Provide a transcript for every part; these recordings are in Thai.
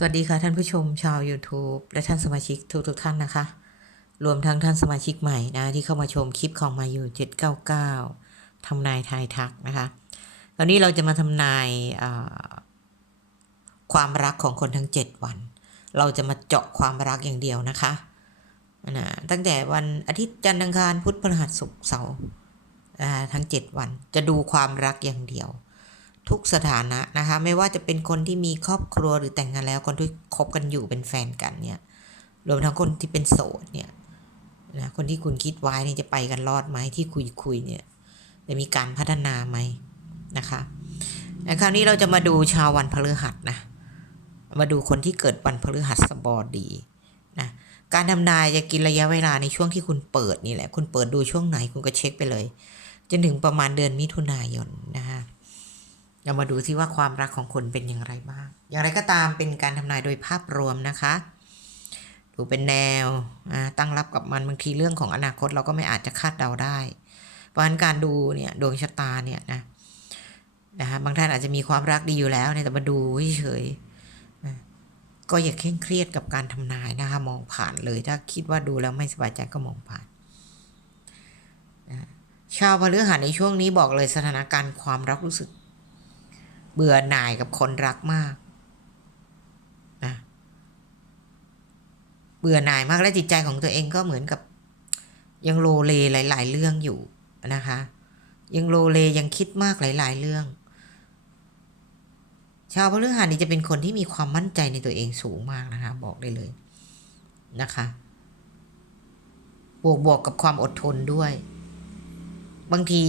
สวัสดีค่ะท่านผู้ชมชาว YouTube และท่านสมาชิกทุกทุกๆท่านนะคะ รวมทั้งท่านสมาชิกใหม่นะที่เข้ามาชมคลิปของมาอยู่799ทำนายทายทักนะคะตอนนี้เราจะมาทำนายาความรักของคนทั้ง 7 วัน เราจะมาเจาะความรักอย่างเดียวนะคะนะตั้งแต่วันอาทิตย์จันทร์อังคารพุธพฤหัสศุกร์เสาร์ทั้ง 7 วันจะดูความรักอย่างเดียว ทุกสถานะนะคะ ไม่ว่าจะเป็นคนที่มีครอบครัวหรือแต่งงานแล้วคนที่คบกันอยู่เป็นแฟนกันเนี่ยรวมทั้งคนที่เป็นโสดเนี่ยนะคนที่คุณคิดไว้เนี่ยจะไปกันรอดไหมที่คุยคุยเนี่ยจะมีการพัฒนาไหมนะคะในคราวนี้เราจะมาดูชาววันพฤหัสนะมาดูคนที่เกิดวันพฤหัสบดีนะการทำนายจะกินระยะเวลาในช่วงที่คุณเปิดนี่แหละ คุณเปิดดูช่วงไหนคุณก็เช็คไปเลย จนถึงประมาณเดือนมิถุนายนนะคะ เรามาดูที่ว่าความรักของคนเป็นอย่างไรบ้าง อย่างไรก็ตามเป็นการทำนายโดยภาพรวมนะคะ ดูเป็นแนวตั้งรับกับมันบางทีเรื่องของอนาคตเราก็ไม่อาจจะคาดเดาได้ เพราะฉะนั้นการดูเนี่ยดวงชะตาเนี่ยนะนะคะบางท่านอาจจะมีความรักดีอยู่แล้วเนี่ยแต่มาดูเฉยๆก็อย่าเคร่งเครียดกับการทำนายนะคะมองผ่านเลย ถ้าคิดว่าดูแล้วไม่สบายใจก็มองผ่านชาวพฤหัสในช่วงนี้บอกเลยสถานการณ์ความรักรู้สึก เบื่อหน่ายกับคนรักมากนะเบื่อหน่ายมากและจิตใจของตัวเองก็เหมือนกับ ยังโลเลหลาย ๆ เรื่องอยู่นะคะ ยังโลเลยังคิดมากหลาย ๆ เรื่อง ชาวพฤหัสนี่จะเป็นคนที่มีความมั่นใจในตัวเองสูงมากนะคะ บอกได้เลยนะคะบวกบวกกับความอดทนด้วย บางที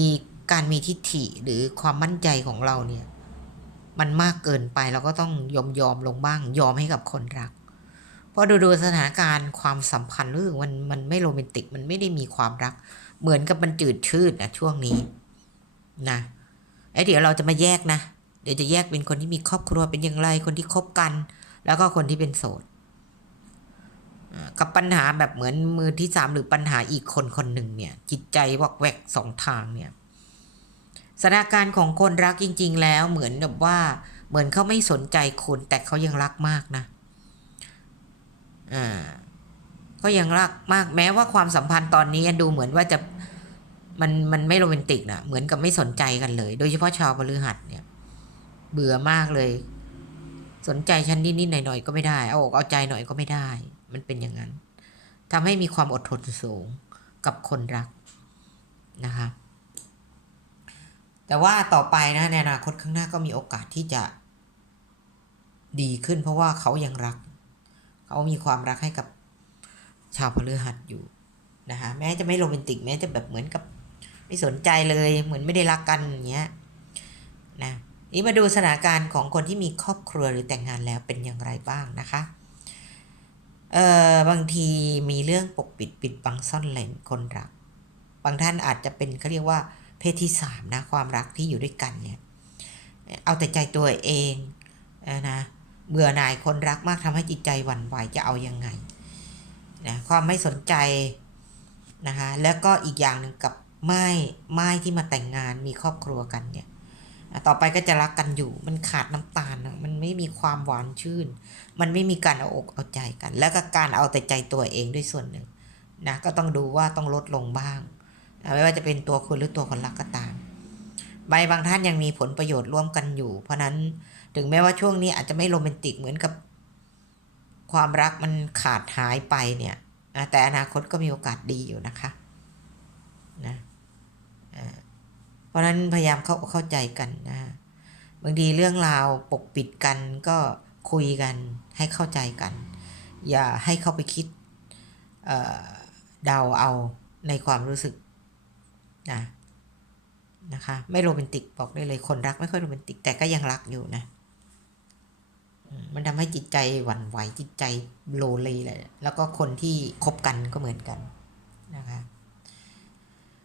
การมีทิฏฐิหรือความมั่นใจของเราเนี่ย มันมากเกินไปเราก็ต้องยอมยอมลงบ้าง ยอมให้กับคนรัก เพราะดูดูสถานการณ์ความสัมพันธ์รู้สึกมันมันไม่โรแมนติกมันไม่ได้มีความรัก เหมือนกับมันจืดชืดนะช่วงนี้นะไอ้เดี๋ยวเราจะมาแยกนะ เดี๋ยวจะแยกเป็นคนที่มีครอบครัวเป็นอย่างไรคนที่คบกัน แล้วก็คนที่เป็นโสดกับปัญหาแบบเหมือนมือที่สามหรือปัญหาอีกคนคนหนึ่งเนี่ย จิตใจวอกแวกสองทางเนี่ย สถานการณ์ของคนรักจริง ๆ แล้วเหมือนแบบว่า เหมือนเขาไม่สนใจคุณแต่เขายังรักมากนะอ่าก็ยังรักมากแม้ว่าความสัมพันธ์ตอนนี้ดูเหมือนว่าจะมันมันไม่โรแมนติกนะเหมือนกับไม่สนใจกันเลย โดยเฉพาะชาวพฤหัสเนี่ย เบื่อมากเลย สนใจฉันนิดๆหน่อยๆก็ไม่ได้เอาอกเอาใจหน่อยก็ไม่ได้ มันเป็นอย่างนั้นทำให้มีความอดทนสูงกับคนรักนะคะ แต่ว่าต่อไปนะในอนาคตข้างหน้าก็มีโอกาสที่จะ ดีขึ้น เพราะว่าเขายังรัก เขามีความรักให้กับชาวพฤหัสอยู่นะคะแม้จะไม่โรแมนติกแม้จะแบบเหมือนกับไม่สนใจเลยเหมือนไม่ได้รักกันอย่างเงี้ยนะนี่มาดูสถานการณ์ของคนที่มีครอบครัวหรือแต่งงานแล้วเป็นอย่างไรบ้างนะคะเอ่อบางทีมีเรื่องปกปิดปิดบังซ่อนเร้นคนรัก บางท่านอาจจะเป็นเขาเรียกว่า เพศที่สามนะความรักที่อยู่ด้วยกันเนี่ยเอาแต่ใจตัวเองนะเบื่อหน่ายคนรักมากทำให้จิตใจหวั่นไหวจะเอายังไงนะความไม่สนใจนะคะแล้วก็อีกอย่างหนึ่งกับไม้ไม้ที่มาแต่งงานมีครอบครัวกันเนี่ยต่อไปก็จะรักกันอยู่ มันขาดน้ำตาลมันไม่มีความหวานชื่น มันไม่มีการเอาอกเอาใจกัน แล้วก็การเอาแต่ใจตัวเองด้วยส่วนหนึ่งนะก็ต้องดูว่าต้องลดลงบ้าง ไม่ว่าจะเป็นตัวคุณหรือตัวคนรักก็ตาม ใบบางท่านยังมีผลประโยชน์ร่วมกันอยู่ เพราะนั้นถึงแม้ว่าช่วงนี้อาจจะไม่โรแมนติกเหมือนกับ ความรักมันขาดหายไปเนี่ยแต่อนาคตก็มีโอกาสดีอยู่นะคะนะเพราะนั้นพยายามเข้าเข้าใจกันนะบางทีเรื่องราวปกปิดกันก็คุยกันให้เข้าใจกัน อย่าให้เข้าไปคิดเเดาเอาในความรู้สึก นะนะคะไม่โรแมนติกบอกได้เลยคนรักไม่ค่อยโรแมนติกแต่ก็ยังรักอยู่นะมันทำให้จิตใจหวั่นไหวจิตใจโลเลเลยแล้วก็คนที่คบกันก็เหมือนกันนะคะ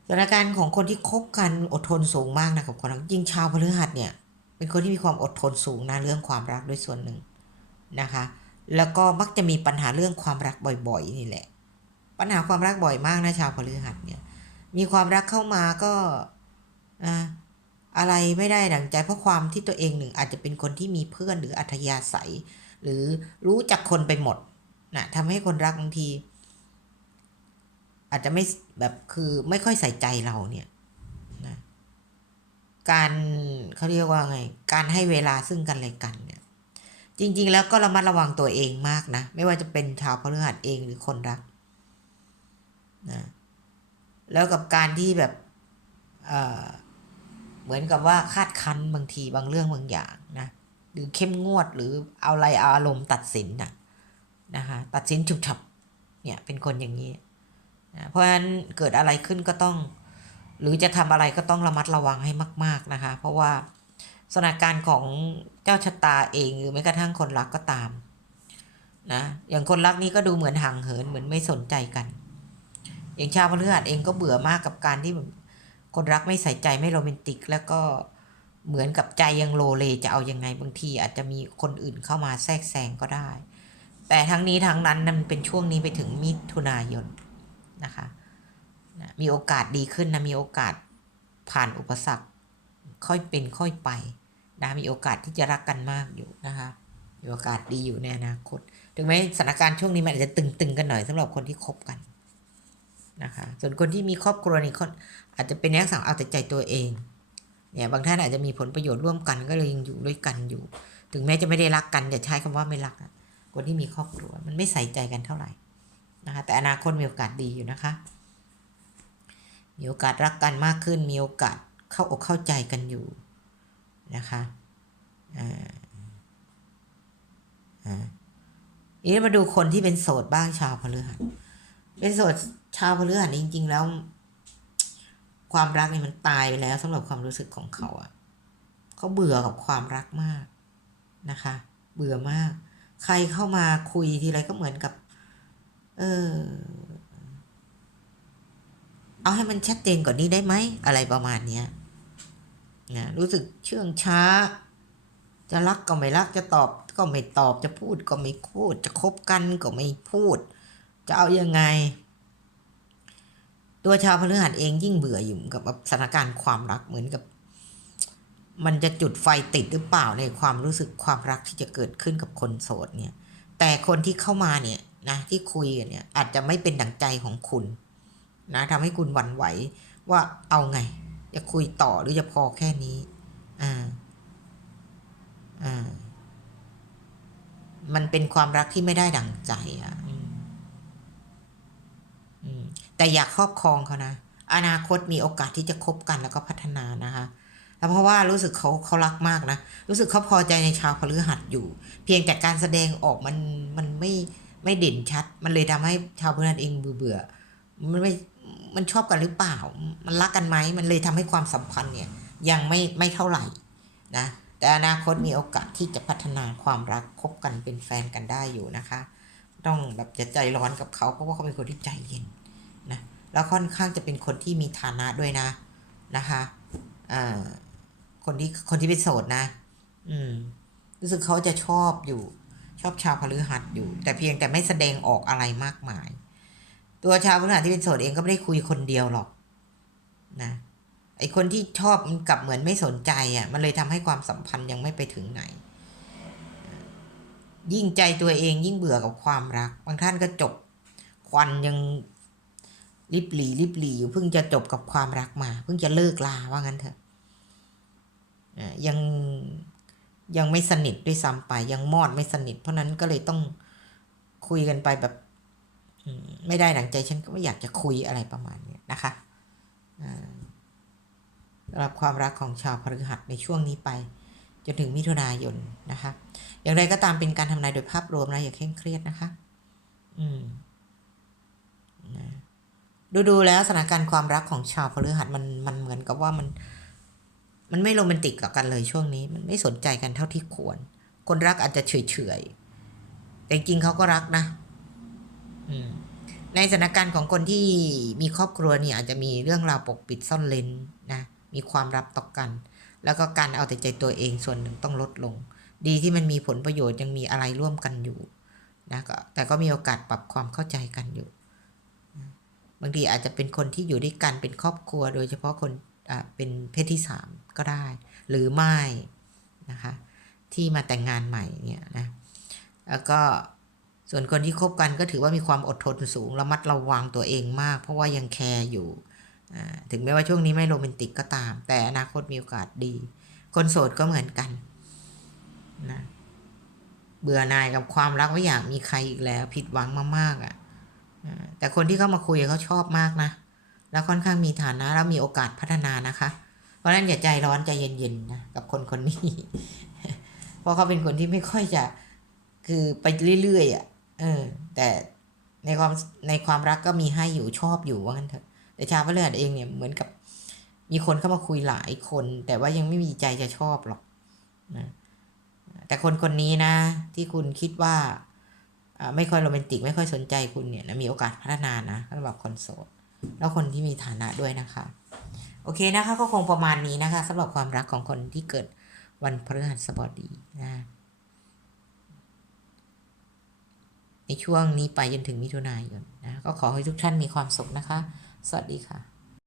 สถานการณ์ของคนที่คบกันอดทนสูงมากนะกับคนรักยิ่งชาวพฤหัสเนี่ย เป็นคนที่มีความอดทนสูงนะเรื่องความรักด้วยส่วนหนึ่งนะคะ แล้วก็มักจะมีปัญหาเรื่องความรักบ่อย ๆ นี่แหละ ปัญหาความรักบ่อยมากนะชาวพฤหัสเนี่ย มีความรักเข้ามาก็อะไรไม่ได้ดังใจเพราะความที่ตัวเองหนึ่งอาจจะเป็นคนที่มีเพื่อนหรืออัธยาศัย หรือรู้จักคนไปหมดนะทำให้คนรักบางที อาจจะไม่แบบคือไม่ค่อยใส่ใจเราเนี่ยนะการเขาเรียกว่าไง การให้เวลาซึ่งกันและกันเนี่ย จริง ๆ แล้วก็ระมัดระวังตัวเองมากนะ ไม่ว่าจะเป็นชาวพฤหัสเองหรือคนรักนะ แล้วกับการที่แบบเอเหมือนกับว่าคาดคั้นบางทีบางเรื่องบางอย่างนะหรือเข้มงวดหรือเอาอะไรเอาอารมณ์ตัดสินนะนะคะตัดสินฉุบฉับเนี่ยเป็นคนอย่างนี้นะเพราะฉะนั้นเกิดอะไรขึ้นก็ต้อง หรือจะทำอะไรก็ต้องระมัดระวังให้มาก ๆนะคะ เพราะว่าสถานการณ์ของเจ้าชะตาเองหรือแม้กระทั่งคนรักก็ตามนะอย่างคนรักนี้ก็ดูเหมือนห่างเหินเหมือนไม่สนใจกัน อย่างชาวพฤหัสเองก็เบื่อมากกับการที่คนรักไม่ใส่ใจไม่โรแมนติก แล้วก็เหมือนกับใจยังโลเลจะเอายังไงบางที อาจจะมีคนอื่นเข้ามาแทรกแซงก็ได้ แต่ทั้งนี้ทั้งนั้นนะมันเป็นช่วงนี้ไปถึงมิถุนายนนะคะมีโอกาสดีขึ้นนะมีโอกาสผ่านอุปสรรคค่อยเป็นค่อยไปนะมีโอกาสที่จะรักกันมากอยู่นะคะมีโอกาสดีอยู่ในอนาคต ถึงแม้สถานการณ์ช่วงนี้มันอาจจะตึงๆกันหน่อยสำหรับคนที่คบกัน นะคะส่วนคนที่มีครอบครัวนี่คนอาจจะเป็นนักสั่งเอาแต่ใจตัวเองเนี่ยบางท่านอาจจะมีผลประโยชน์ร่วมกันก็เลยยังอยู่ด้วยกันอยู่ ถึงแม้จะไม่ได้รักกันอย่าใช้คำว่าไม่รักคนที่มีครอบครัวมันไม่ใส่ใจกันเท่าไหร่นะคะแต่อนาคตมีโอกาสดีอยู่นะคะ มีโอกาสรักกันมากขึ้น มีโอกาสเข้าอกเข้าใจกันอยู่นะคะอ่าอ่าทีนี้มาดูคนที่เป็นโสดบ้างชาวพฤหัส เป็นโสดชาวพฤหัสจริง ๆ แล้ว ความรักเนี่ยมันตายไปแล้วสำหรับความรู้สึกของเขาอะเขาเบื่อกับความรักมากนะคะ เบื่อมาก ใครเข้ามาคุยทีไรก็เหมือนกับ เออเอาให้มันชัดเจนกว่านี้ได้ไหมอะไรประมาณเนี้ยนะรู้สึกเชื่องช้า จะรักก็ไม่รักจะตอบก็ไม่ตอบจะพูดก็ไม่พูด จะคบกันก็ไม่พูด จะเอายังไง ตัวชาวพฤหัสเองยิ่งเบื่ออยู่กับสถานการณ์ความรักเหมือนกับ มันจะจุดไฟติดหรือเปล่าในความรู้สึกความรักที่จะเกิดขึ้นกับคนโสดเนี่ย แต่คนที่เข้ามาเนี่ยนะที่คุยกันเนี่ยอาจจะไม่เป็นดั่งใจของคุณนะทำให้คุณหวั่นไหวว่าเอาไง จะคุยต่อหรือจะพอแค่นี้ อ่า อ่า มันเป็นความรักที่ไม่ได้ดั่งใจอะ แต่อยากครอบครองเขานะ อนาคตมีโอกาสที่จะคบกันแล้วก็พัฒนานะคะแล้วเพราะว่ารู้สึกเขาเขารักมากนะ รู้สึกเขาพอใจในชาวพฤหัสอยู่ เพียงแต่การแสดงออกมันมันไม่ไม่เด่นชัด มันเลยทำให้ชาวพฤหัสเองเบื่อเบื่อมันไม่มันชอบกันหรือเปล่า มันรักกันไหมมันเลยทำให้ความสัมพันธ์เนี่ยยังไม่ไม่เท่าไหร่นะแต่อนาคตมีโอกาสที่จะพัฒนาความรักคบกันเป็นแฟนกันได้อยู่นะคะ ต้องแบบจะใจร้อนกับเขาเพราะว่าเขาเป็นคนที่ใจเย็น แล้วค่อนข้างจะเป็นคนที่มีฐานะด้วยนะนะคะอ่าคนที่คนที่เป็นโสดนะ อืม รู้สึกเขาจะชอบอยู่ ชอบชาวพฤหัสอยู่ แต่เพียงแต่ไม่แสดงออกอะไรมากมาย ตัวชาวพฤหัสที่เป็นโสดเองก็ไม่ได้คุยคนเดียวหรอก นะไอคนที่ชอบมันกลับเหมือนไม่สนใจอะ มันเลยทำให้ความสัมพันธ์ยังไม่ไปถึงไหน ยิ่งใจตัวเองยิ่งเบื่อกับความรัก บางท่านก็จบควันยัง ริบหลีริบหลีอยู่เพิ่งจะจบกับความรักมา เพิ่งจะเลิกลาว่างั้นเถอะยังยังไม่สนิทด้วยซ้ำไป ยังมอดไม่สนิท เพราะนั้นก็เลยต้องคุยกันไปแบบไม่ได้หนังใจฉันก็ไม่อยากจะคุยอะไรประมาณนี้นะคะสำหรับความรักของชาวพฤหัสในช่วงนี้ไป จนถึงมิถุนายนนะคะ อย่างไรก็ตามเป็นการทำนายโดยภาพรวมนะอย่าเคร่งเครียดนะคะ อืม ดูดูๆแล้วสถานการณ์ความรักของชาวพฤหัสมันมันเหมือนกับว่ามัน มันไม่โรแมนติกกับกันเลยช่วงนี้ มันไม่สนใจกันเท่าที่ควร คนรักอาจจะเฉยเฉยๆแต่จริงเขาก็รักนะ อืมในสถานการณ์ของคนที่มีครอบครัวเนี่ยอาจจะมีเรื่องราวปกปิดซ่อนเลนนะ มีความลับต่อกัน แล้วก็การเอาแต่ใจตัวเองส่วนหนึ่งต้องลดลง ดีที่มันมีผลประโยชน์ยังมีอะไรร่วมกันอยู่นะก็แต่ก็มีโอกาสปรับความเข้าใจกันอยู่ บางทีอาจจะเป็นคนที่อยู่ด้วยกันเป็นครอบครัว โดยเฉพาะคนเป็นเพศที่สามก็ได้ หรือไม่นะคะที่มาแต่งงานใหม่เนี่ยนะแล้วก็ส่วนคนที่คบกันก็ถือว่ามีความอดทนสูงระมัดระวังตัวเองมาก เพราะว่ายังแคร์อยู่ถึงแม้ว่าช่วงนี้ไม่โรแมนติกก็ตาม แต่อนาคตมีโอกาสดี คนโสดก็เหมือนกันนะเบื่อหน่ายกับความรักไม่อยากมีใครอีกแล้ว ผิดหวังมากๆอะอ่า แต่คนที่เข้ามาคุยเขาชอบมากนะ แล้วค่อนข้างมีฐานะแล้วมีโอกาสพัฒนานะคะ เพราะฉะนั้นอย่าใจร้อนใจเย็นๆนะกับคนคนนี้ เพราะเขาเป็นคนที่ไม่ค่อยจะคือไปเรื่อยๆอะ เออ แต่ในความในความรักก็มีให้อยู่ชอบอยู่ว่างั้นเถอะ แต่ชาวพฤหัสเองเนี่ยเหมือนกับ มีคนเข้ามาคุยหลายคน แต่ว่ายังไม่มีใจจะชอบหรอกนะแต่คนคนนี้นะ ที่คุณคิดว่า ไม่ค่อยโรแมนติกไม่ค่อยสนใจคุณเนี่ยนะมีโอกาสพัฒนานะสำหรับคนโสดแล้วคนที่มีฐานะด้วยนะคะ โอเคนะคะก็คงประมาณนี้นะคะสำหรับความรักของคนที่เกิดวันพฤหัสบดีนะในช่วงนี้ไปจนถึงมิถุนายนนะก็ขอให้ทุกท่านมีความสุขนะคะ สวัสดีค่ะ